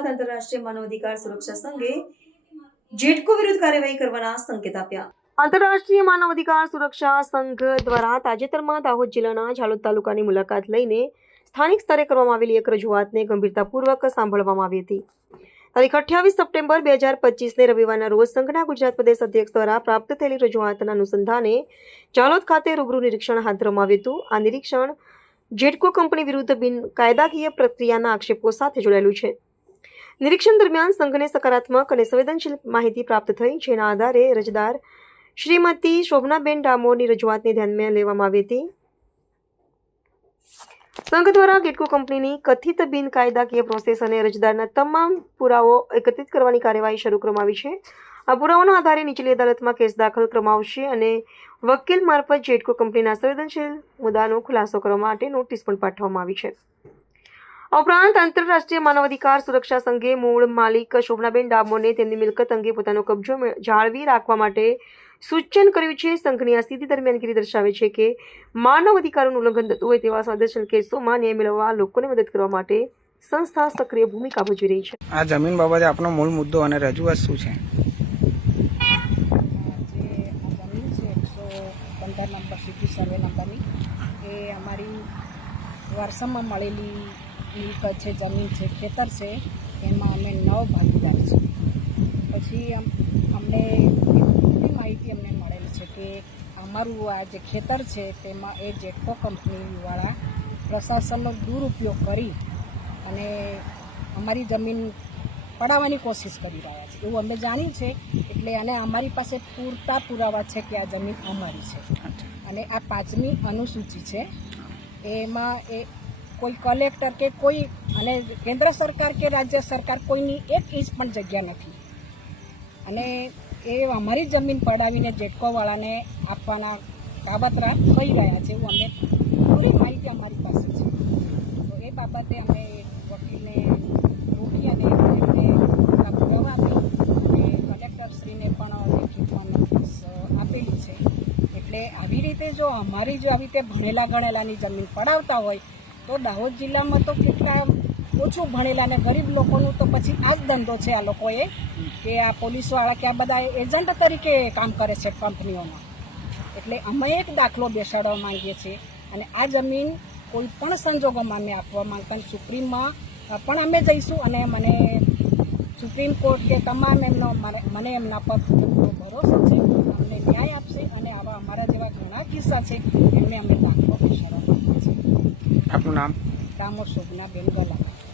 બાદ આંતરરાષ્ટ્રીય માનવ અધિકાર સુરક્ષા સંઘે જેટકો વિરુદ્ધ કાર્યવાહી કરવાના સંકેત આપ્યા। આંતરરાષ્ટ્રીય માનવ અધિકાર સુરક્ષા સંઘ દ્વારા તાજેતરમાં દાહોદ જિલ્લાના ઝાલોદ તાલુકાની મુલાકાત લઈને સ્થાનિક સ્તરે કરવામાં આવેલી એક રજૂઆતને ગંભીરતાપૂર્વક સાંભળવામાં આવી હતી। તારીખ 28 સપ્ટેમ્બર 2025ને રવિવારના રોજ સંઘના ગુજરાત પ્રદેશ અધ્યક્ષ દ્વારા પ્રાપ્ત થયેલી રજૂઆતના અનુસંધાને ઝાલોદ ખાતે રૂબરૂ નિરીક્ષણ હાથ ધરવામાં આવ્યું હતું। આ નિરીક્ષણ જેટકો કંપની વિરુદ્ધ બિનકાયદાકીય પ્રક્રિયાના આક્ષેપો સાથે જોડાયેલું છે। નિરીક્ષણ દરમિયાન સંઘને સકારાત્મક અને સંવેદનશીલ માહિતી પ્રાપ્ત થઈ, જેના આધારે અરજદાર શ્રીમતી શોભનાબેન ડામોરની રજૂઆતને ધ્યાનમાં લેવામાં આવી હતી। સંઘ દ્વારા જેટકો કંપનીની કથિત બિનકાયદાકીય પ્રોસેસ અને અરજદારના તમામ પુરાવો એકત્રિત કરવાની કાર્યવાહી શરૂ કરવામાં આવી છે। આ પુરાવાના આધારે નીચલી અદાલતમાં કેસ દાખલ કરવામાં આવશે અને વકીલ મારફત જેટકો કંપનીના સંવેદનશીલ મુદ્દાનો ખુલાસો કરવા માટે નોટિસ પણ પાઠવવામાં આવી છે। આ ઉપરાંત આંતરરાષ્ટ્રીય માનવ અધિકાર સુરક્ષા સંઘે મૂળ માલિક શોભનાબેન ડામોરને તેમની મિલકત અંગે પોતાનો કબજો જાળવી રાખવા માટે સૂચન કર્યું છે। સંઘની આ સ્થિતિ દરમિયાનગીરી દર્શાવે છે કે માનવ અધિકારોનું ઉલ્લંઘન થતું હોય તેવા સંવેદનશીલ કેસોમાં ન્યાય મેળવવા લોકોને મદદ કરવા માટે સંસ્થા સક્રિય ભૂમિકા ભજવી રહી છે। આ જમીન બાબતે આપનો મૂળ મુદ્દો અને રજૂઆત શું છે? નંબર સિટી સર્વે નંબરની એ અમારી વારસામાં મળેલી મિલકત છે, જમીન છે, ખેતર છે, એમાં અમે 9 ભાગીદાર છીએ। પછી અમને એવી માહિતી અમને મળેલી છે કે અમારું આ જે ખેતર છે તેમાં એ જેટકો કંપનીવાળા પ્રશાસનનો દુરુપયોગ કરી અને અમારી જમીન પડાવવાની કોશિશ કરી રહ્યા છે એવું અમે જાણ્યું છે। એટલે અને અમારી પાસે પૂરતા પુરાવા છે કે આ જમીન અમારી છે અને આ 5મી અનુસૂચિ છે। એમાં એ કોઈ કલેક્ટર કે કોઈ અને કેન્દ્ર સરકાર કે રાજ્ય સરકાર કોઈની 1 ઇંચ પણ જગ્યા નથી અને એ અમારી જમીન પડાવીને જેટકોવાળાને આપવાના કાવતરા થઈ રહ્યા છે એવું અમે પૂરી માહિતી અમારી પાસે છે। તો એ બાબતે અમે વકીલને રોકી અને એમને પુરાવા આપી અને કલેક્ટરશ્રીને પણ લેખિતમાં નોટિસ આપેલી છે। એટલે આવી રીતે જો અમારી જો આવી રીતે ભણેલા ગણેલાની જમીન પડાવતા હોય તો દાહોદ જિલ્લામાં તો કેટલા ઓછું ભણેલા અને ગરીબ લોકોનું તો પછી આ જ ધંધો છે આ લોકોએ કે આ પોલીસવાળા કે આ બધા એજન્ટ તરીકે કામ કરે છે કંપનીઓમાં। એટલે અમે એક દાખલો બેસાડવા માંગીએ છીએ અને આ જમીન કોઈ પણ સંજોગોમાં અમે આપવા માંગતા સુપ્રીમમાં પણ અમે જઈશું અને મને સુપ્રીમ કોર્ટ કે તમામ મને એમના પર ભરોસો છે, અમને ન્યાય આપશે અને આવા અમારા જેવા ઘણા કિસ્સા છે એમને અમે દાખલો બેસાડવા માંગીએ છીએ। આપનું નામ? ડામોર શોભનાબેન ગલા।